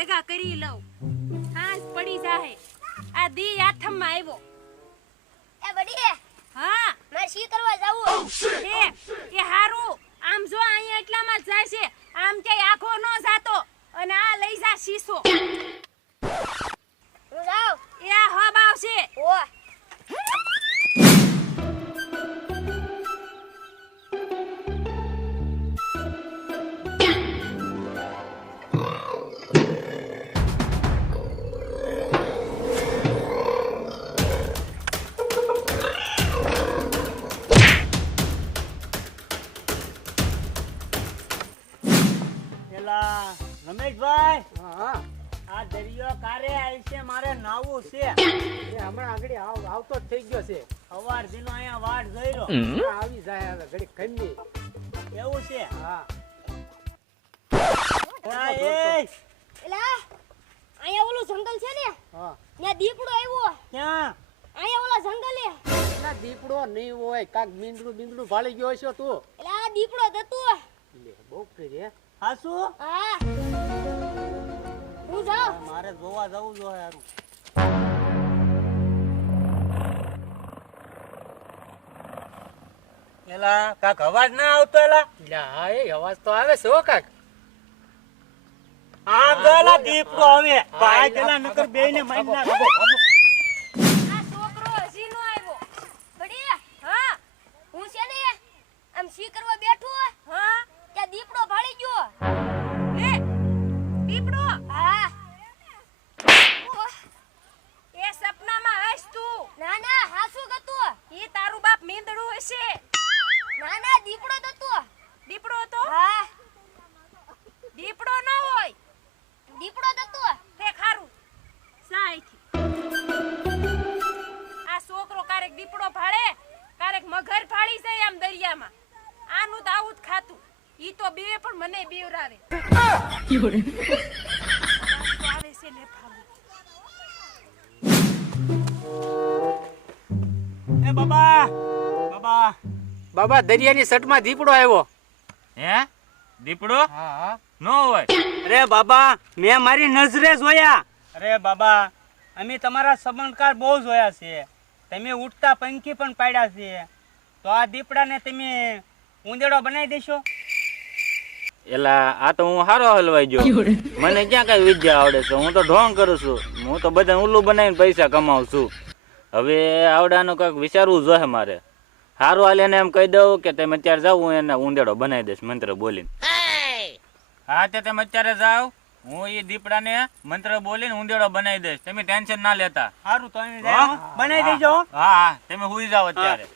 ભેગા કરી લઉં. હાંસ પડી જાહે. આ દી આથમમાં આવ્યો. એ બડી હા મારે શી કરવા જાવું એ હારું. આમ જો અહીંયા એટલામાં જ જાય છે. આમ ક્યાંય આખો ન જાતો. અને આ લઈ જા શીશો. હું જાઉં એ આ હબ આવશે. ઓ રમેશભાઈ, આ દરિયો કારે આવી છે, મારે નાવું છે. હમણાં આગળ આવતો જ થઈ ગયો છે. સવાર દીનો અહીંયા વાટ જોઈ રહ્યો. આવી જાય હવે ઘડી ખમી. એવું છે? હા. એલા અહીંયા ઓલું જંગલ છે ને હા. ત્યાં દીપડો આવ્યો. ક્યાં? અહીંયા ઓલા જંગલે. એલા દીપડો નહીં હોય, કાક બીંદડું ભાળી ગયો છે તું. એલા આ દીપડો હતો. લે બહુ કરી હાસુ? હા હું જાઉં. મારે જોવા જવું જોઈએ હારું. એલા કાક અવાજ ના આવતો? એલા હા એ અવાજ તો આવે છે હો કાક. આમ જોલા દીપડો હવે ભાઈ પેલા નકર બેયને મારી નાખો. આ છોકરો હજી નો આવ્યો. બડી હા હું છે ને આમ શી કરવા બેઠો હા ત્યાં દીપડો ભાળી ગયો. એ દીપડો. હા એ સપનામાં હસ તું. ના ના હાસુ ગતું. ઈ તારું બાપ મીંદડું હશે. ના ના દીપડો હતો. દીપડો તો હા દીપડો ન હોય. દીપડો હતો. તે ખારું સાઈથી. આ છોકરો કારેક દીપડો ભાળે, કારેક મગર ભાળી જાય આમ દરિયામાં. આનું તો આવું જ ખાતું. ઈ તો બીવે પણ મને બીવરાવે. આવે છે ને ફાવું. એ બાબા, બાબા. બાબા દરિયાની સટમાં દીપડો આવ્યો. હે? દીપડો? હા હા. નો હોય. અરે બાબા, મેં મારી નજરે જોયા. અરે બાબા, અમે તમારા સંબંધકાર બહુ જોયા છે. તમે ઉડતા પંખી પણ પાડ્યા છે. તો આ દીપડાને તમે ઉંદેડો બનાવી દેશો? એલા આ તો હું હારો હલવાઈ ગયો. મને ક્યાં કઈ વિદ્યા આવડે છે? હું તો ઢોંગ કરું છું. હું તો બધા ઉલ્લુ બનાવીને પૈસા કમાઉં છું. હવે આવડાનું કંઈક વિચારવું જોઈએ મારે. હારું હાલ એને એમ કહી દઉં કે તમે અત્યારે જાવ, હું એને ઉંદેડો બનાવી દઈશ મંત્ર બોલીને. હા તે તમે અત્યારે જાઓ, હું એ દીપડાને મંત્ર બોલીને ઉંદેડો બનાવી દઈશ. તમે ટેન્શન ના લેતા. સારું તો બનાવી દેજો. હા હા, તમે હુઈ જાઓ અત્યારે.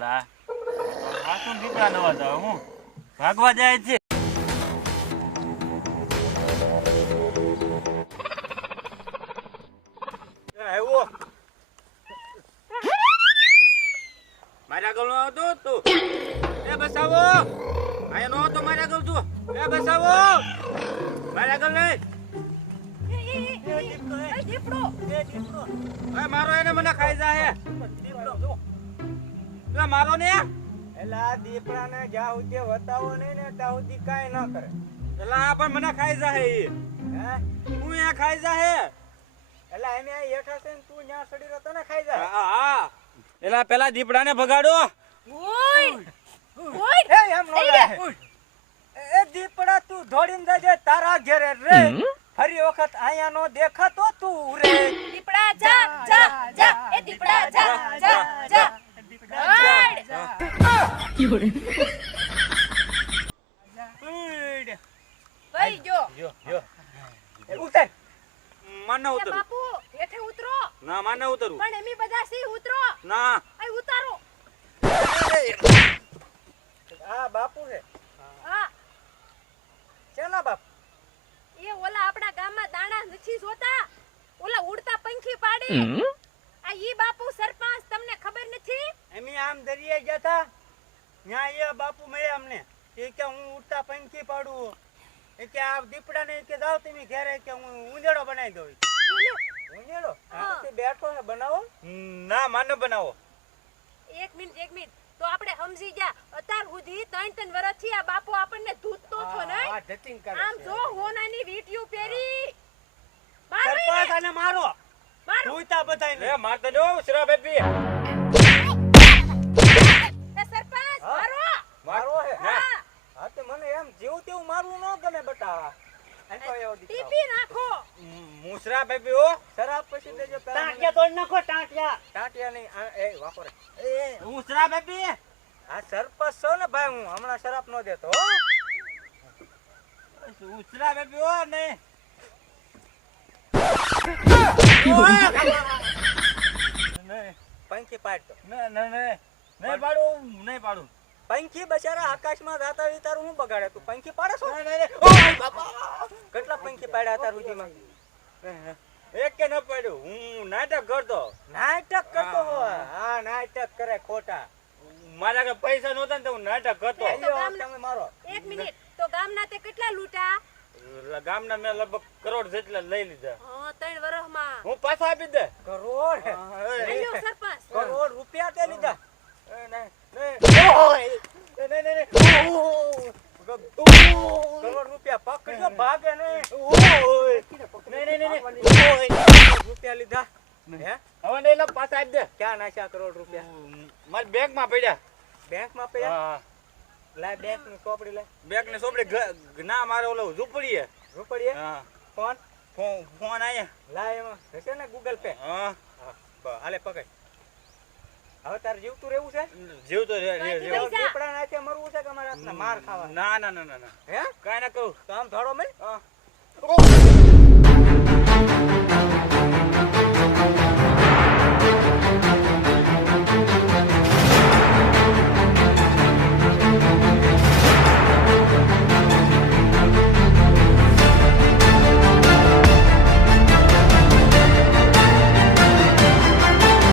લા આ તો દીપડા નવા જાવ, હું ભાગવા જાય છે. આવ્યો મારા આગળ નો આવતો તું. એ બસાવો, આયા નો આવતો મારા આગળ તું. એ બસાવો, મારા આગળ નહીં. દીપડો. એ મારો એને મને ખાઈ જાય. દીપડો મારો ને. એલા દીપડાને જ્યાં સુધી વતાવો નહીં ને ત્યાં સુધી કાંઈ ન કરે. એલા આ પણ મને ખાઈ જાય. હે હું અહીંયા ખાઈ જાય. એલા એને આ હેઠા છે ને તું જ્યાં સડી રહ્યો ને ખાઈ જાય. હા એલા પેલા દીપડાને ભગાડો. ઓય ઓય એ એમ નો લાગે. એ દીપડા તું દોડીને જાજે તારા ઘેરે રે. ફરી વખત આયા નો દેખાતો તું રે. દીપડા જા જા જા. એ દીપડા જા જા જા. વઈ જો. ઉતર. માને એ ઉતર. બાપુ હેઠે ઉતરો. ના માને ઉતરવું. પણ એમી બધા સી ઉતરો. ના આ ઉતારો. આ બાપુ છે. હા શેના બાપ? એ ઓલા આપણા ગામમાં દાણા નથી જોતા, ઓલા ઉડતા પંખી પાડી. આ ઈ બાપુ સરપંચ, તમને ખબર નથી? અમે આમ દરિયે ગયા તા, ત્યાં એ બાપુ મળ્યા અમને. એ કે હું ઉડતા પંખી પાડું. એ કે આ દીપડાને કે જાવ તમે ઘરે કે હું ઉંદેડો બનાવી દઉં. ઉંદેડો? હા. બેઠો છે બનાવો. ના માને બનાવો. એક મિનિટ તો આપણે સમજી ગયા અત્યાર સુધી 3 વર્ષથી આ બાપુ આપણને ધૂતતો છો ને આ ધતિંગ કરે આમ છે. જો હોનાની વીટીઓ પહેરી મારો સરપંચ આને મારો મારો ધૂતા બધાયને. એ માર તો જો શ્રા બેબી એ સરપંચ હા? મારો મારો હે હા હા તો મને એમ જેવું તેવું મારવું ન ગમે બટા. આને તો એવો દીકરો. ટીપી નાખો મુસરા બેબી ઓ શરાબ પછી દેજો પેલા મને. ટાંટિયા તોડ નાખો ટાંટિયા. ટાંટિયા નહીં એ વાપરે. મુસરા બેબી આ સરપંચ છો ને ભાઈ હું હમણાં શરાબ નો દેતો હો. મુસરા બેબી ઓ ને પંખી પાડતો નહીં પાડું નહીં પાડું પંખી બચારા આકાશમાં જાતા હોય તારું હું બગાડે તું પંખી પાડે છો કેટલા પંખી પાડ્યા અત્યાર સુધીમાં એક કે ન પડ્યું હું નાટક કરતો નાટક કરતો હોય હા નાટક કરે ખોટા મારા કે પૈસા નહોતા ને તો હું નાટક કરતો તો અయ్యో, ગામના- તમે મારો 1 મિનિટ તો ગામના તે કેટલા લૂંટા ગામના મેં લગભગ કરોડ જેટલા લઈ લીધા હા 3 વર્ષમાં હું પાછા આપી દે કરોડ આલ્યો સરપંચ કરોડ રૂપિયા તે લીધા કરોડ રૂપિયા પકડ્યો ભાગે નહીં રૂપિયા લીધા હે હવે નહીં લા, પાછા આપી દે ક્યાં નાખ્યા કરોડ રૂપિયા મારી બેગ માં પડ્યા બેંકમાં પડ્યા હા લાય બેંક ની ચોપડી લાય બેગ ને સોપડી ના મારે ઓલો ઝૂંપડીએ રૂપડીએ હા ફોન ફોન આયા લાય એમાં હશે ને ગૂગલ પે હા હાલે પકડ હવે તારે જીવતું રહેવું છે જીવતો રે બાકી જીવ પૈસા. દીપડા નાખે મરવું છે કે અમારા હાથના માર ખાવા ના ના ના ના ના હે કાંઈ ના કહું તો આમ ધોડો મળ હા.